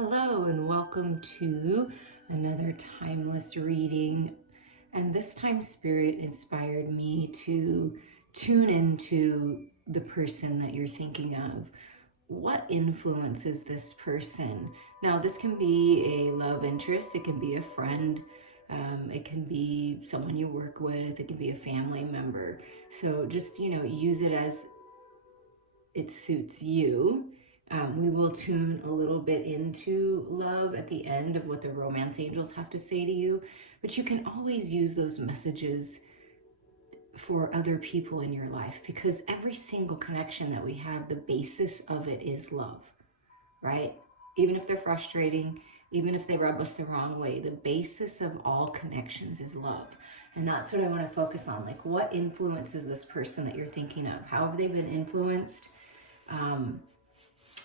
Hello and welcome to another timeless reading. And this time Spirit inspired me to tune into the person that you're thinking of. What influences this person? Now, this can be a love interest, it can be a friend, it can be someone you work with, it can be a family member. So just, use it as it suits you. We will tune a little bit into love at the end of what the romance angels have to say to you, but you can always use those messages for other people in your life, because every single connection that we have, the basis of it is love, right? Even if they're frustrating, even if they rub us the wrong way, the basis of all connections is love. And that's what I want to focus on. Like, what influences this person that you're thinking of? How have they been influenced?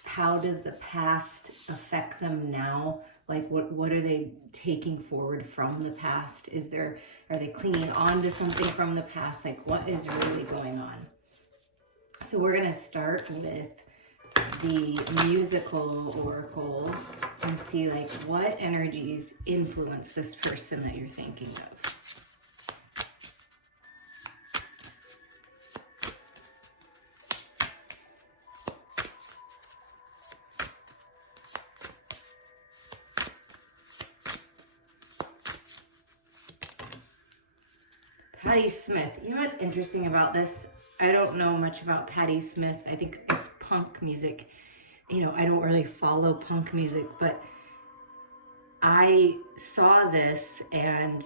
How does the past affect them now? Like, what are they taking forward from the past? Are they clinging on to something from the past? Like, what is really going on? So we're going to start with the musical oracle and see, like, what energies influence this person that you're thinking of. Patti Smith. You know what's interesting about this? I don't know much about Patti Smith. I think it's punk music. I don't really follow punk music, but I saw this and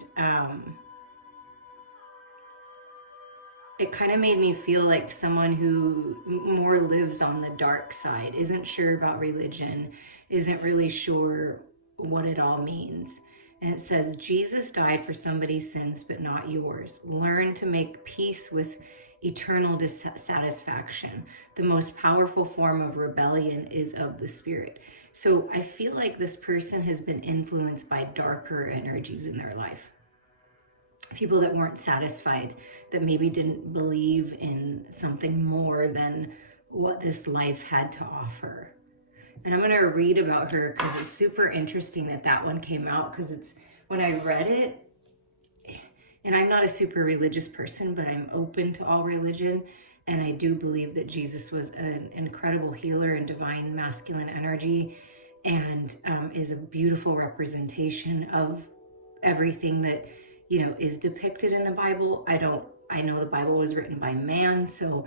it kind of made me feel like someone who more lives on the dark side, isn't sure about religion, isn't really sure what it all means. And it says, Jesus died for somebody's sins, but not yours. Learn to make peace with eternal dissatisfaction. The most powerful form of rebellion is of the spirit. So I feel like this person has been influenced by darker energies in their life. People that weren't satisfied, that maybe didn't believe in something more than what this life had to offer. And I'm going to read about her because it's super interesting that one came out, because it's, when I read it, and I'm not a super religious person, but I'm open to all religion. And I do believe that Jesus was an incredible healer and divine masculine energy, and is a beautiful representation of everything that, is depicted in the Bible. I know the Bible was written by man, so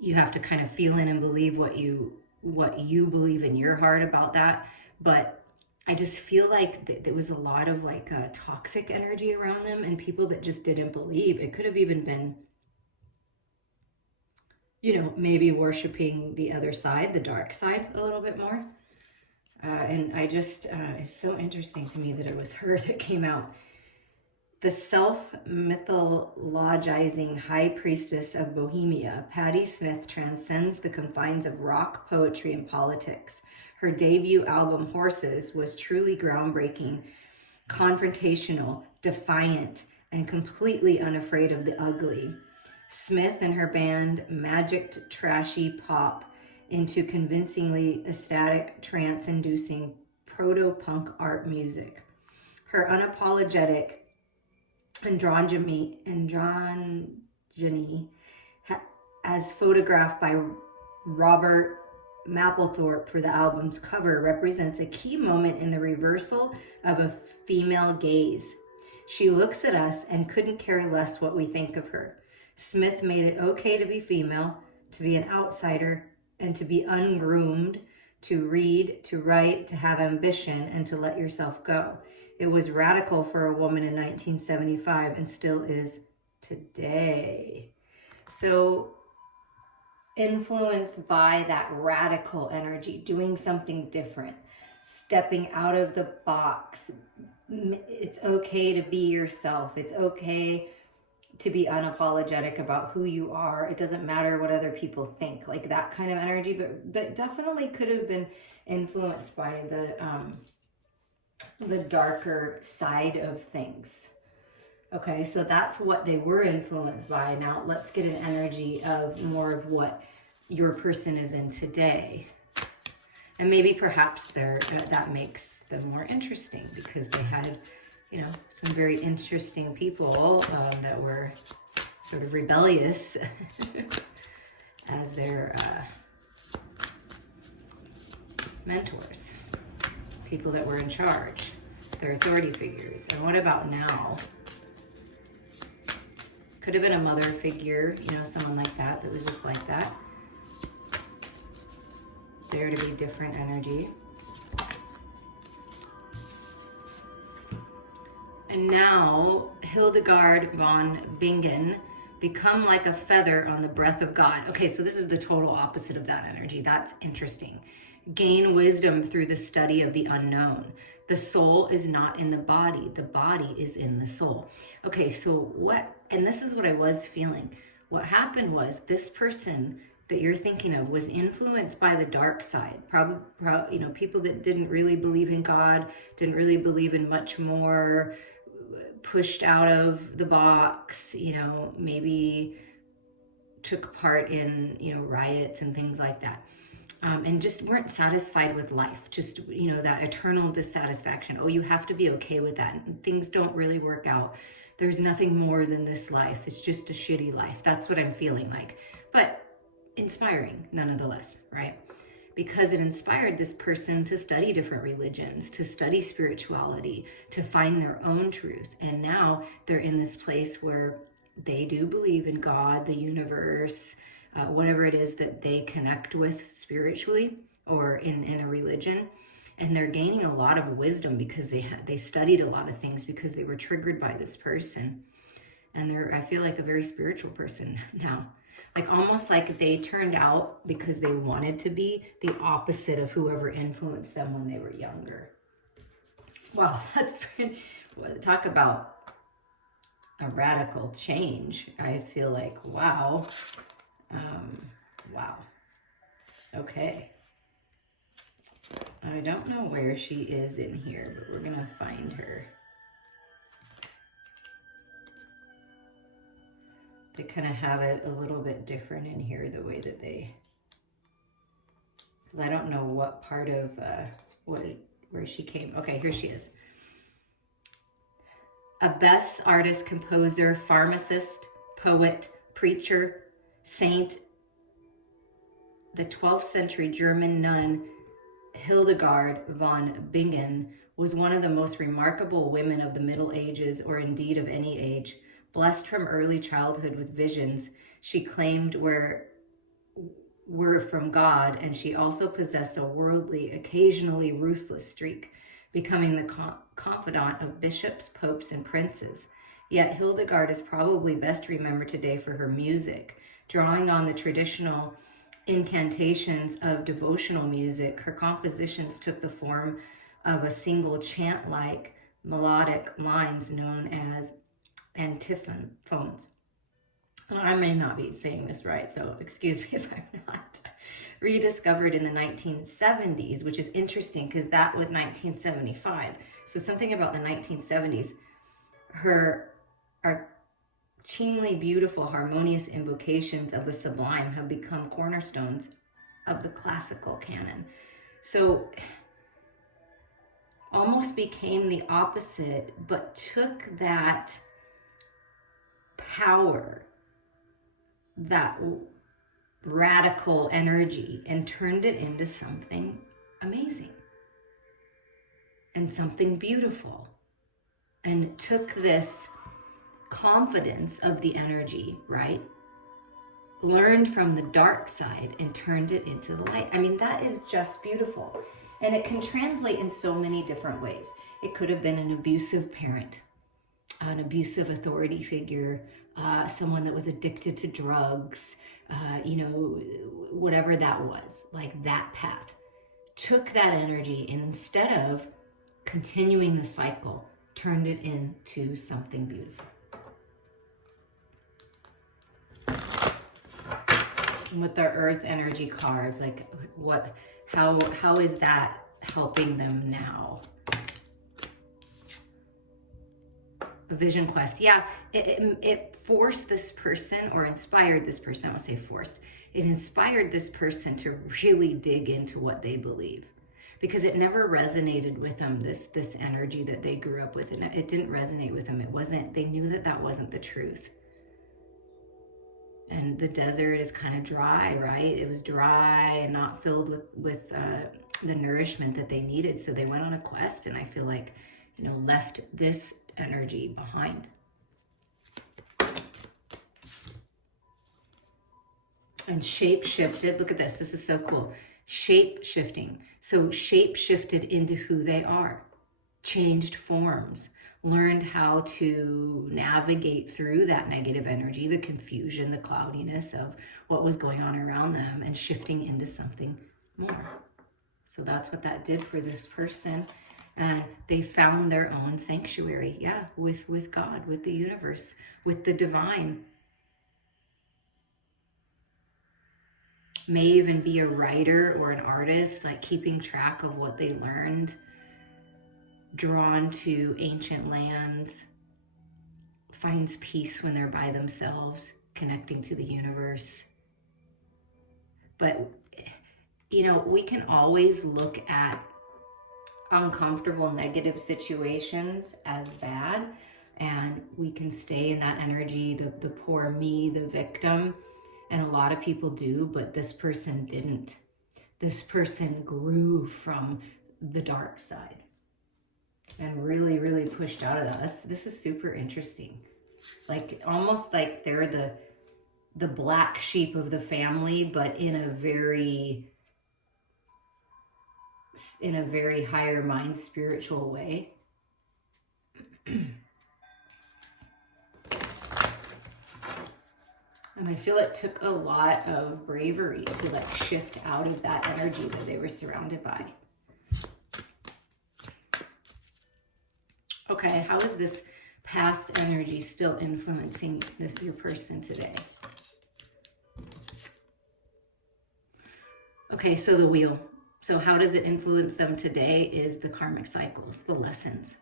you have to kind of feel in and believe what you believe in your heart about that. But I just feel like there was a lot of toxic energy around them, and people that just didn't believe. It could have even been, maybe worshiping the other side, the dark side, a little bit more. And I just, it's so interesting to me that it was her that came out. The self-mythologizing high priestess of Bohemia, Patti Smith transcends the confines of rock, poetry, and politics. Her debut album, Horses, was truly groundbreaking, confrontational, defiant, and completely unafraid of the ugly. Smith and her band magicked trashy pop into convincingly ecstatic, trance-inducing proto-punk art music. Her unapologetic androgyny, as photographed by Robert Mapplethorpe for the album's cover, represents a key moment in the reversal of a female gaze. She looks at us and couldn't care less what we think of her. Smith made it okay to be female, to be an outsider, and to be ungroomed, to read, to write, to have ambition, and to let yourself go. It was radical for a woman in 1975 and still is today. So, influenced by that radical energy, doing something different, stepping out of the box. It's okay to be yourself. It's okay to be unapologetic about who you are. It doesn't matter what other people think, like that kind of energy, but definitely could have been influenced by the darker side of things. Okay, so that's what they were influenced by. Now let's get an energy of more of what your person is in today. And maybe perhaps that makes them more interesting because they had, you know, some very interesting people that were sort of rebellious as their mentors, people that were in charge, their authority figures. And what about now? Could have been a mother figure, you know, someone like that was just like that. There to be different energy. And now, Hildegard von Bingen, become like a feather on the breath of God. Okay, so this is the total opposite of that energy. That's interesting. Gain wisdom through the study of the unknown. The soul is not in the body is in the soul. Okay, so what, and this is what I was feeling. What happened was this person that you're thinking of was influenced by the dark side. Probably, you know, people that didn't really believe in God, didn't really believe in much more, pushed out of the box, you know, maybe took part in, you know, riots and things like that. And just weren't satisfied with life. Just, you know, that eternal dissatisfaction. Oh, you have to be okay with that. Things don't really work out. There's nothing more than this life. It's just a shitty life. That's what I'm feeling like. But inspiring, nonetheless, right? Because it inspired this person to study different religions, to study spirituality, to find their own truth. And now they're in this place where they do believe in God, the universe, whatever it is that they connect with spiritually or in a religion. And they're gaining a lot of wisdom because they studied a lot of things because they were triggered by this person. And they're, I feel like, a very spiritual person now. Like almost like they turned out, because they wanted to be, the opposite of whoever influenced them when they were younger. Wow, that's pretty, talk about a radical change. I feel like, wow. Wow. Okay. I don't know where she is in here, but we're gonna find her. They kind of have it a little bit different in here, the way that they, because I don't know what part of where she came. Okay, here she is. A Bess artist, composer, pharmacist, poet, preacher, saint, the 12th century German nun Hildegard von Bingen was one of the most remarkable women of the Middle Ages, or indeed of any age. Blessed from early childhood with visions she claimed were from God, and she also possessed a worldly, occasionally ruthless streak, becoming the confidant of bishops, popes, and princes. Yet Hildegard is probably best remembered today for her music. Drawing on the traditional incantations of devotional music, her compositions took the form of a single chant-like melodic lines known as antiphons. I may not be saying this right, so excuse me if I'm not. Rediscovered in the 1970s, which is interesting because that was 1975. So something about the 1970s, her archingly beautiful, harmonious invocations of the sublime have become cornerstones of the classical canon. So almost became the opposite, but took that power, that radical energy, and turned it into something amazing and something beautiful, and took this confidence of the energy, right? Learned from the dark side and turned it into the light. I mean, that is just beautiful. And it can translate in so many different ways. It could have been an abusive parent, an abusive authority figure, someone that was addicted to drugs, you know, whatever that was, like that path. Took that energy and instead of continuing the cycle, turned it into something beautiful. And with their earth energy cards, like how is that helping them now? A vision quest. Yeah, it forced this person, or inspired this person, I won't say forced. it inspired this person to really dig into what they believe, because it never resonated with them, this energy that they grew up with. It didn't resonate with them. It wasn't, they knew that that wasn't the truth. And the desert is kind of dry, right? It was dry and not filled with the nourishment that they needed. So they went on a quest, and I feel like, you know, left this energy behind. And shape shifted. Look at this. This is so cool. Shape shifting. So shape shifted into who they are. Changed forms. Learned how to navigate through that negative energy, the confusion, the cloudiness of what was going on around them, and shifting into something more. So that's what that did for this person. And they found their own sanctuary, yeah, with God, with the universe, with the divine. May even be a writer or an artist, like keeping track of what they learned, drawn to ancient lands, finds peace when they're by themselves, connecting to the universe. But, you know, we can always look at uncomfortable, negative situations as bad, and we can stay in that energy, the poor me, the victim. And a lot of people do, but this person didn't. This person grew from the dark side and really, really pushed out of that. This is super interesting. Like, almost like they're the black sheep of the family, but in a very higher mind, spiritual way. And I feel it took a lot of bravery to like shift out of that energy that they were surrounded by. Okay, how is this past energy still influencing your person today? Okay, so the wheel. So how does it influence them today is the karmic cycles, the lessons.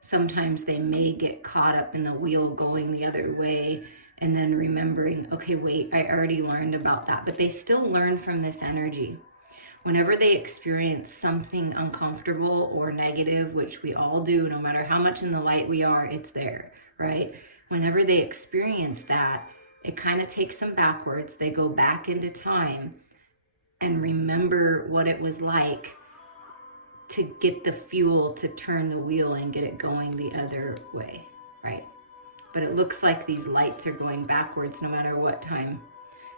Sometimes they may get caught up in the wheel going the other way, and then remembering, okay, wait, I already learned about that. But they still learn from this energy. Whenever they experience something uncomfortable or negative, which we all do, no matter how much in the light we are, it's there, right? Whenever they experience that, it kind of takes them backwards. They go back into time and remember what it was like to get the fuel to turn the wheel and get it going the other way, right? But it looks like these lights are going backwards no matter what time.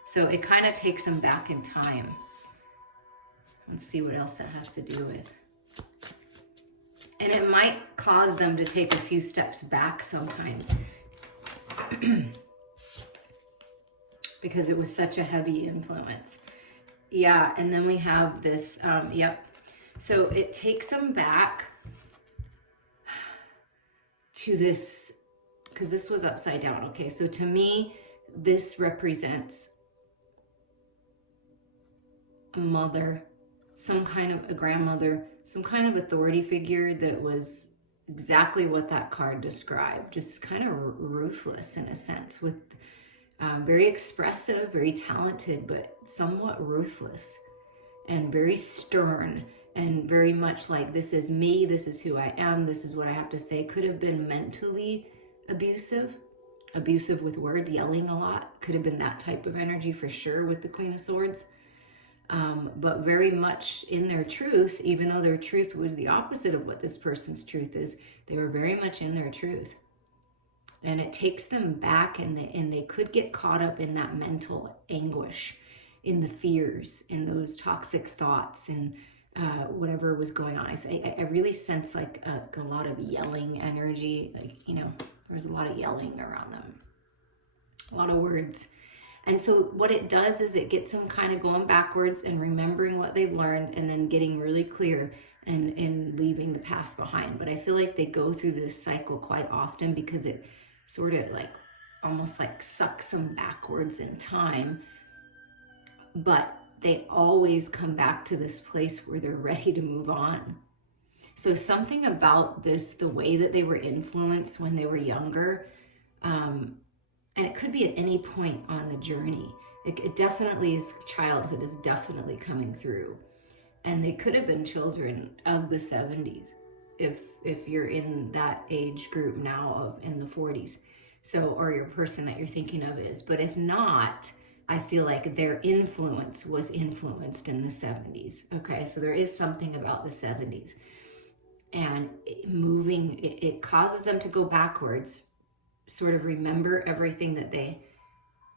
So it kind of takes them back in time. Let's see what else that has to do with. And it might cause them to take a few steps back sometimes because it was such a heavy influence. Yeah, and then we have this, yep. So it takes them back to this, because this was upside down. Okay, so to me, this represents a mother, some kind of a grandmother, some kind of authority figure that was exactly what that card described. Just kind of ruthless in a sense, with very expressive, very talented, but somewhat ruthless and very stern, and very much like, this is me, this is who I am, this is what I have to say. Could have been mentally abusive with words, yelling a lot. Could have been that type of energy for sure with the Queen of Swords. But very much in their truth, even though their truth was the opposite of what this person's truth is, they were very much in their truth. And it takes them back, and they could get caught up in that mental anguish, in the fears, in those toxic thoughts, and whatever was going on. I really sense like a lot of yelling energy, like, you know, there's a lot of yelling around them, a lot of words. And so what it does is it gets them kind of going backwards and remembering what they've learned, and then getting really clear and leaving the past behind. But I feel like they go through this cycle quite often because it sort of like almost like sucks them backwards in time. But they always come back to this place where they're ready to move on. So something about this, the way that they were influenced when they were younger, and it could be at any point on the journey, It definitely is, childhood is definitely coming through. And they could have been children of the 70s if you're in that age group now of in the 40s. So, or your person that you're thinking of is. But if not, I feel like their influence was influenced in the 70s. Okay, so there is something about the 70s. And it causes them to go backwards, sort of remember everything that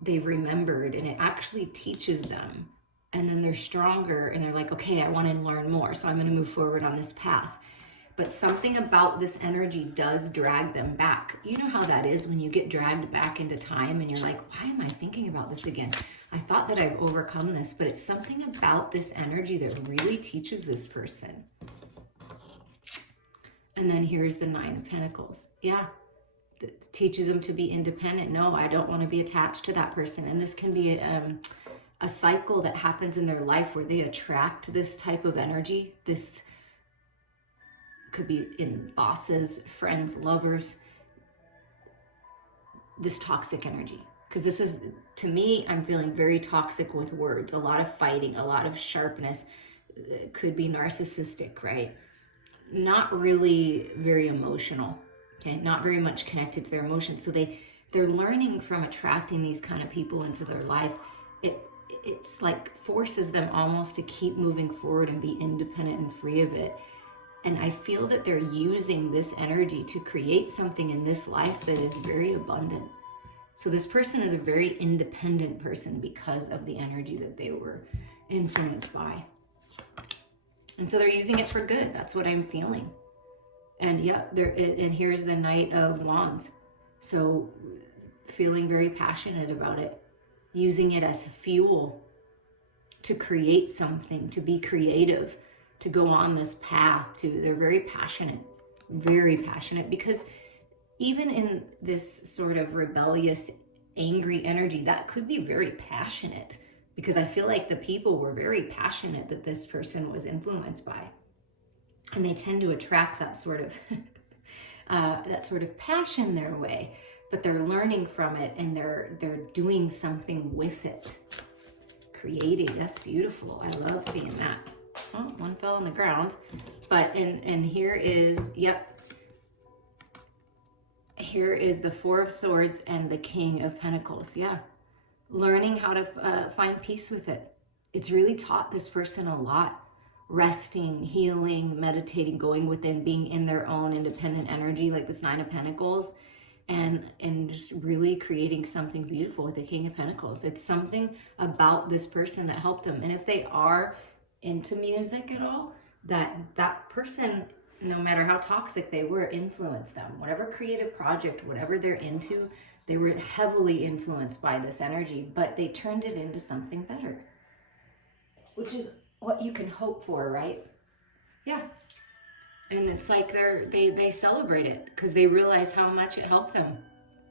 they've remembered, and it actually teaches them. And then they're stronger and they're like, okay, I want to learn more, so I'm going to move forward on this path. But something about this energy does drag them back. You know how that is when you get dragged back into time and you're like, why am I thinking about this again? I thought that I've overcome this, but it's something about this energy that really teaches this person. And then here's the Nine of Pentacles. Yeah, it teaches them to be independent. No, I don't want to be attached to that person. And this can be a cycle that happens in their life where they attract this type of energy. This could be in bosses, friends, lovers, this toxic energy. Because this is, to me, I'm feeling very toxic with words, a lot of fighting, a lot of sharpness. It could be narcissistic, right? Not really very emotional, okay? Not very much connected to their emotions. So they're learning from attracting these kind of people into their life. It's like forces them almost to keep moving forward and be independent and free of it. And I feel that they're using this energy to create something in this life that is very abundant. So this person is a very independent person because of the energy that they were influenced by. And so they're using it for good. That's what I'm feeling. And yeah, and here's the Knight of Wands. So feeling very passionate about it, using it as fuel to create something, to be creative, to go on this path. They're very passionate, because even in this sort of rebellious, angry energy, that could be very passionate, because I feel like the people were very passionate that this person was influenced by. And they tend to attract that sort of passion their way, but they're learning from it and they're doing something with it. Creating, that's beautiful. I love seeing that. Oh, one fell on the ground. But, and here is, yep. Here is the Four of Swords and the King of Pentacles. Yeah. Learning how to find peace with it. It's really taught this person a lot. Resting, healing, meditating, going within, being in their own independent energy, like this Nine of Pentacles, and just really creating something beautiful with the King of Pentacles. It's something about this person that helped them. And if they are into music at all, that person, no matter how toxic they were, influenced them. Whatever creative project, whatever they're into, they were heavily influenced by this energy, but they turned it into something better, which is what you can hope for, right? Yeah. And it's like they celebrate it because they realize how much it helped them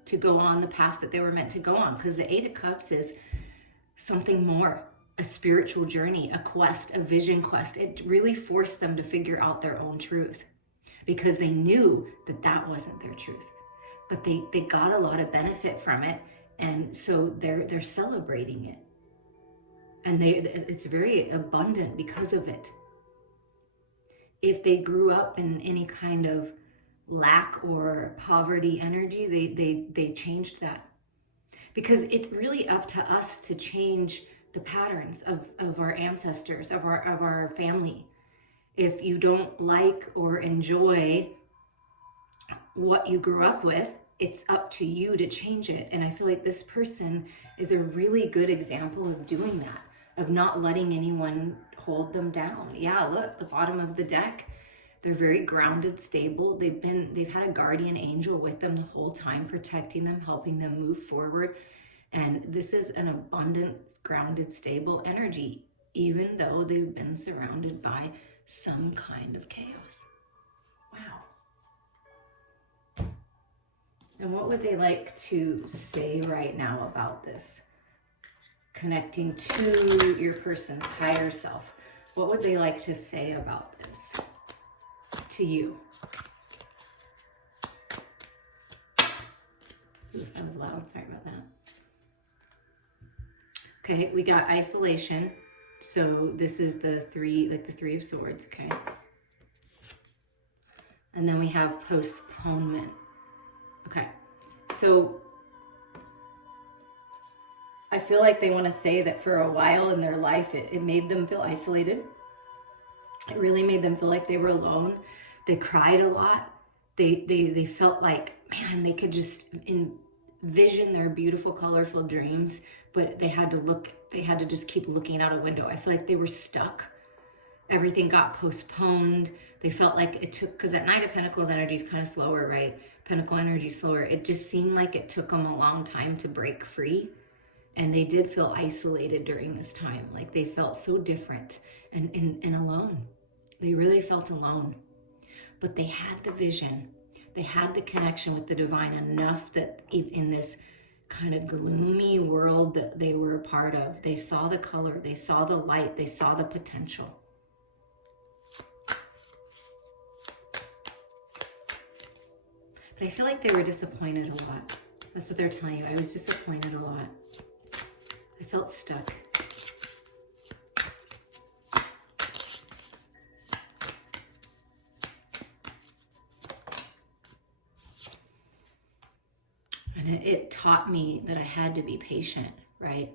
to go on the path that they were meant to go on. Because the Eight of Cups is something more, a spiritual journey, a quest, a vision quest. It really forced them to figure out their own truth because they knew that that wasn't their truth. But they got a lot of benefit from it, and so they're celebrating it. And it's very abundant because of it. If they grew up in any kind of lack or poverty energy, they changed that. Because it's really up to us to change the patterns of our ancestors, of our family. If you don't like or enjoy what you grew up with, it's up to you to change it. And I feel like this person is a really good example of doing that, of not letting anyone hold them down. Yeah, look, the bottom of the deck, they're very grounded, stable. They've had a guardian angel with them the whole time, protecting them, helping them move forward. And this is an abundant, grounded, stable energy, even though they've been surrounded by some kind of chaos. Wow. And what would they like to say right now about this? Connecting to your person's higher self. What would they like to say about this to you? Ooh, that was loud. Sorry about that. Okay, we got isolation. So this is the three, like the Three of Swords, okay? And then we have postponement. Okay, so I feel like they want to say that for a while in their life, it made them feel isolated. It really made them feel like they were alone. They cried a lot. They felt like, man, they could just envision their beautiful, colorful dreams, but they had to just keep looking out a window. I feel like they were stuck. Everything got postponed. They felt like it took, because at Knight of Pentacles energy is kind of slower, right? Pentacle energy slower. It just seemed like it took them a long time to break free. And they did feel isolated during this time. Like they felt so different and alone. They really felt alone. But they had the vision. They had the connection with the divine enough that in this kind of gloomy world that they were a part of, they saw the color, they saw the light, they saw the potential. But I feel like they were disappointed a lot. That's what they're telling you. I was disappointed a lot. I felt stuck. And it taught me that I had to be patient, right?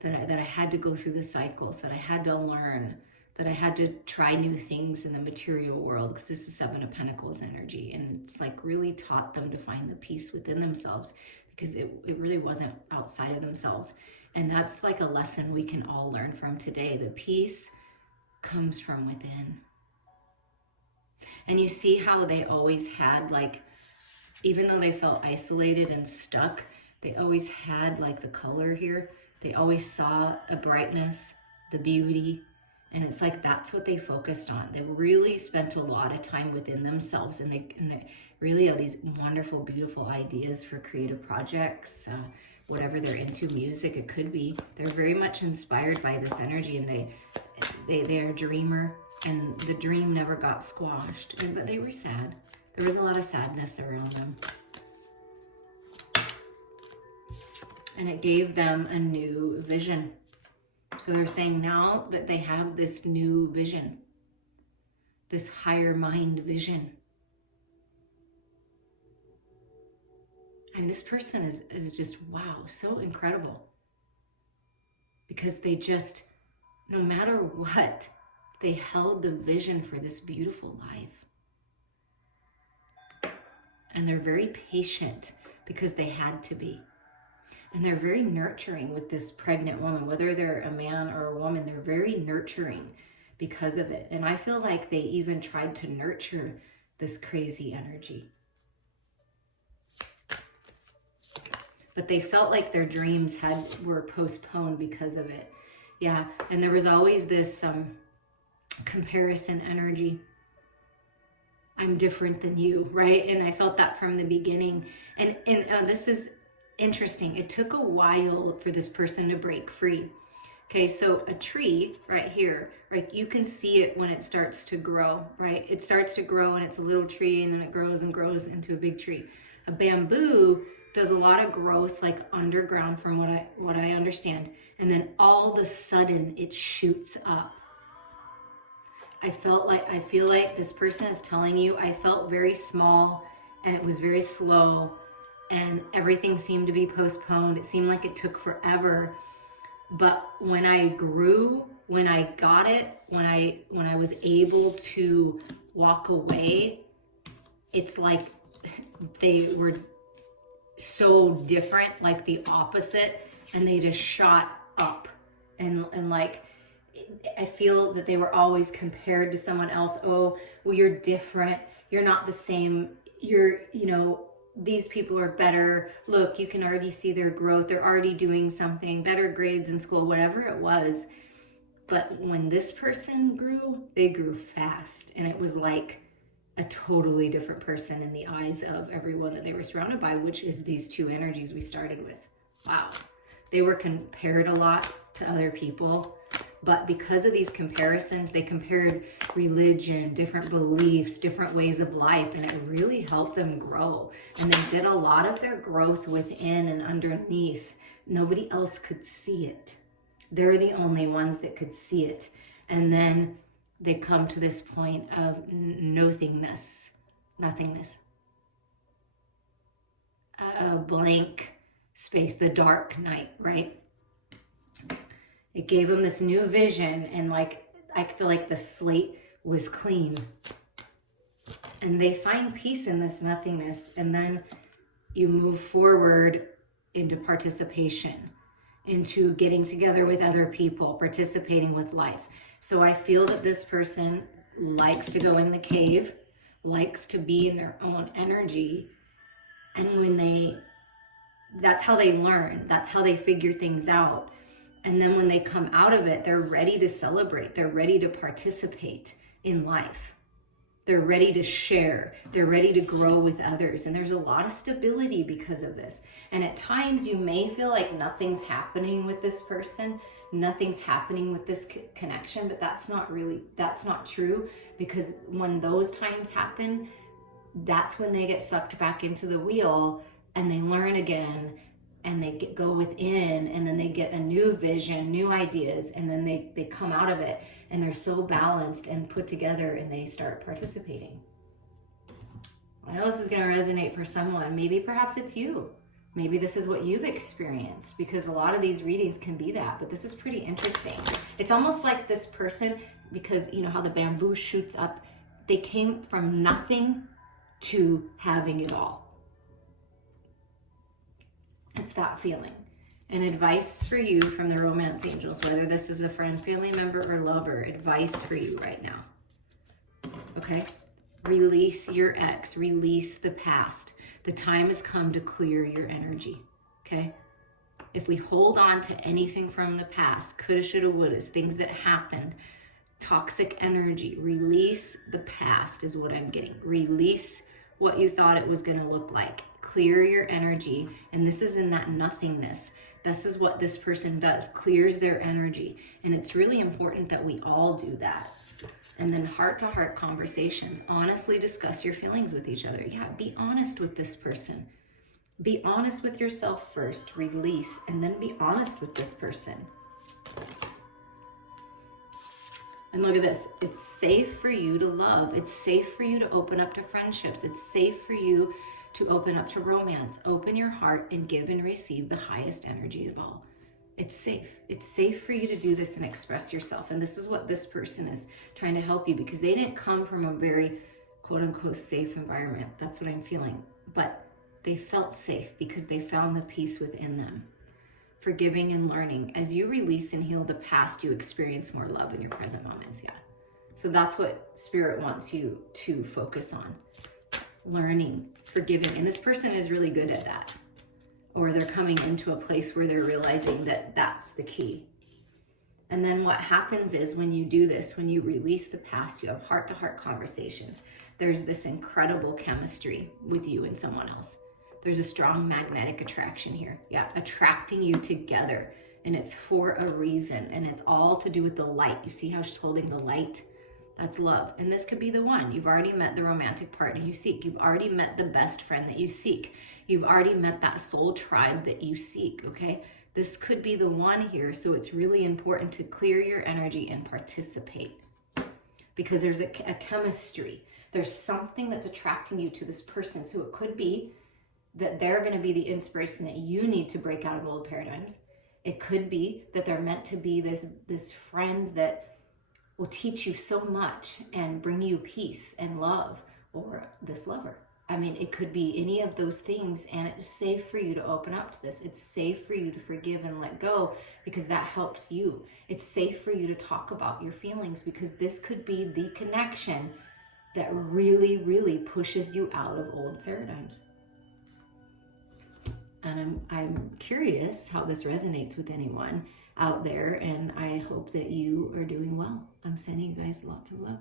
That I had to go through the cycles, that I had to learn, that I had to try new things in the material world, because this is Seven of Pentacles energy. And it's like really taught them to find the peace within themselves, because it really wasn't outside of themselves. And that's like a lesson we can all learn from today. The peace comes from within. And you see how they always had, like, even though they felt isolated and stuck, they always had like the color here. They always saw a brightness, the beauty. And it's like, that's what they focused on. They really spent a lot of time within themselves, and they really have these wonderful, beautiful ideas for creative projects, whatever they're into, music, it could be. They're very much inspired by this energy, and they're a dreamer, and the dream never got squashed, but they were sad. There was a lot of sadness around them. And it gave them a new vision. So they're saying now that they have this new vision, this higher mind vision. And this person is just, wow, so incredible. Because they just, no matter what, they held the vision for this beautiful life. And they're very patient because they had to be. And they're very nurturing with this pregnant woman, whether they're a man or a woman, they're very nurturing because of it. And I feel like they even tried to nurture this crazy energy. But they felt like their dreams were postponed because of it. Yeah, and there was always this comparison energy. I'm different than you, right? And I felt that from the beginning. And this is interesting. It took a while for this person to break free. Okay, so a tree right here, right? You can see it when it starts to grow, right? It starts to grow and it's a little tree, and then it grows and grows into a big tree. A bamboo does a lot of growth like underground from what I understand. And then all of a sudden it shoots up. I feel like this person is telling you, I felt very small and it was very slow and everything seemed to be postponed. It seemed like it took forever. But when I grew, when I got it, when I was able to walk away, it's like they were so different, like the opposite, and they just shot up. And like, I feel that they were always compared to someone else. Oh, well, you're different. You're not the same. These people are better. Look, you can already see their growth. They're already doing something, better grades in school, whatever it was. But when this person grew, they grew fast. And it was like a totally different person in the eyes of everyone that they were surrounded by, which is these two energies we started with. Wow. They were compared a lot to other people. But because of these comparisons, they compared religion, different beliefs, different ways of life, and it really helped them grow. And they did a lot of their growth within and underneath. Nobody else could see it. They're the only ones that could see it. And then they come to this point of nothingness, nothingness, a blank space, the dark night, right? It gave them this new vision, and like, I feel like the slate was clean. And they find peace in this nothingness, and then you move forward into participation, into getting together with other people, participating with life. So I feel that this person likes to go in the cave, likes to be in their own energy. And that's how they learn, that's how they figure things out. And then when they come out of it, they're ready to celebrate, they're ready to participate in life. They're ready to share. They're ready to grow with others. And there's a lot of stability because of this. And at times you may feel like nothing's happening with this person. Nothing's happening with this connection, but that's not true, because when those times happen, that's when they get sucked back into the wheel and they learn again, and they go within, and then they get a new vision, new ideas, and then they come out of it, and they're so balanced and put together, and they start participating. I know this is going to resonate for someone. Maybe perhaps it's you. Maybe this is what you've experienced, because a lot of these readings can be that, but this is pretty interesting. It's almost like this person, because you know how the bamboo shoots up, they came from nothing to having it all. It's that feeling. And advice for you from the romance angels, whether this is a friend, family member, or lover, advice for you right now. Okay? Release your ex, release the past. The time has come to clear your energy. Okay? If we hold on to anything from the past, coulda, shoulda, wouldas, things that happened, toxic energy, release the past is what I'm getting. Release what you thought it was going to look like. Clear your energy. And this is in that nothingness. This is what this person does, clears their energy. And it's really important that we all do that. And then heart-to-heart conversations. Honestly discuss your feelings with each other. Yeah, be honest with this person. Be honest with yourself first. Release, and then be honest with this person. And look at this. It's safe for you to love. It's safe for you to open up to friendships. It's safe for you to open up to romance. Open your heart and give and receive the highest energy of all. It's safe. It's safe for you to do this and express yourself. And this is what this person is trying to help you, because they didn't come from a very quote unquote safe environment. That's what I'm feeling. But they felt safe because they found the peace within them. Forgiving and learning. As you release and heal the past, you experience more love in your present moments. Yeah. So that's what Spirit wants you to focus on. Learning, forgiving. And this person is really good at that. Or they're coming into a place where they're realizing that that's the key. And then what happens is when you do this, when you release the past, you have heart-to-heart conversations. There's this incredible chemistry with you and someone else. There's a strong magnetic attraction here. Yeah, attracting you together. And it's for a reason. And it's all to do with the light. You see how she's holding the light? That's love. And this could be the one. You've already met the romantic partner you seek. You've already met the best friend that you seek. You've already met that soul tribe that you seek, okay? This could be the one here. So it's really important to clear your energy and participate, because there's a chemistry. There's something that's attracting you to this person. So it could be that they're going to be the inspiration that you need to break out of old paradigms. It could be that they're meant to be this friend that will teach you so much and bring you peace and love, or this lover. I mean, it could be any of those things, and it's safe for you to open up to this. It's safe for you to forgive and let go, because that helps you. It's safe for you to talk about your feelings, because this could be the connection that really, really pushes you out of old paradigms. And I'm curious how this resonates with anyone out there, and I hope that you are doing well. I'm sending you guys lots of love.